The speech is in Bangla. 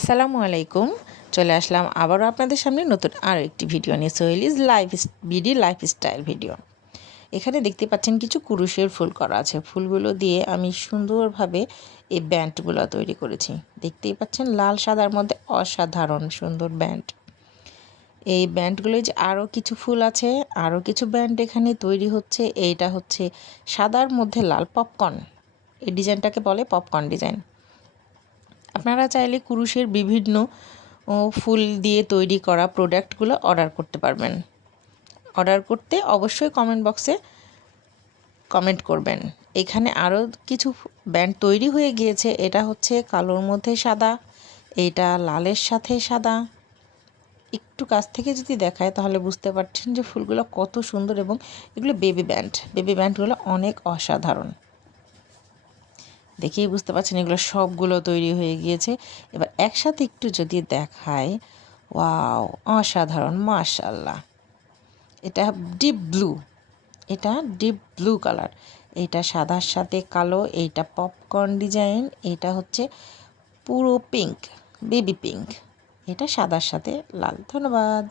আসসালামু আলাইকুম। চলে আসলাম আবারও আপনাদের সামনে নতুন আরও একটি ভিডিও নিয়ে। সোহেলিজ লাইফস্টাইল ভিডিও। এখানে দেখতে পাচ্ছেন কিছু কুরুশের ফুল করা আছে। ফুলগুলো দিয়ে আমি সুন্দরভাবে এই ব্যান্ডগুলো তৈরি করেছি। দেখতেই পাচ্ছেন লাল সাদার মধ্যে অসাধারণ সুন্দর ব্যান্ড। এই ব্যান্ডগুলো যে আরও কিছু ফুল আছে, আরও কিছু ব্যান্ড এখানে তৈরি হচ্ছে। এইটা হচ্ছে সাদার মধ্যে লাল পপকর্ন। এই ডিজাইনটাকে বলে পপকর্ন ডিজাইন। আপনারা চাইলে কুরুশের বিভিন্ন ফুল দিয়ে তৈরি করা প্রোডাক্টগুলো অর্ডার করতে পারবেন। অর্ডার করতে অবশ্যই কমেন্ট বক্সে কমেন্ট করবেন। এখানে আরও কিছু ব্যান্ড তৈরি হয়ে গিয়েছে। এটা হচ্ছে কালোর মধ্যে সাদা, এটা লালের সাথে সাদা। একটু কাছ থেকে যদি দেখায় তাহলে বুঝতে পারছেন যে ফুলগুলো কত সুন্দর, এবং এগুলো বেবি ব্যান্ডগুলো অনেক অসাধারণ। দেখেই বুঝতে পারছেন এগুলো সবগুলো তৈরি হয়ে গিয়েছে। এবার একসাথে একটু যদি দেখায়, ওয়াও অসাধারণ, মাশাআল্লাহ। এটা ডিপ ব্লু কালার, এটা সাদার সাথে কালো, এইটা পপকর্ন ডিজাইন, এটা হচ্ছে পুরো পিঙ্ক, বেবি পিঙ্ক, এটা সাদার সাথে লাল। ধন্যবাদ।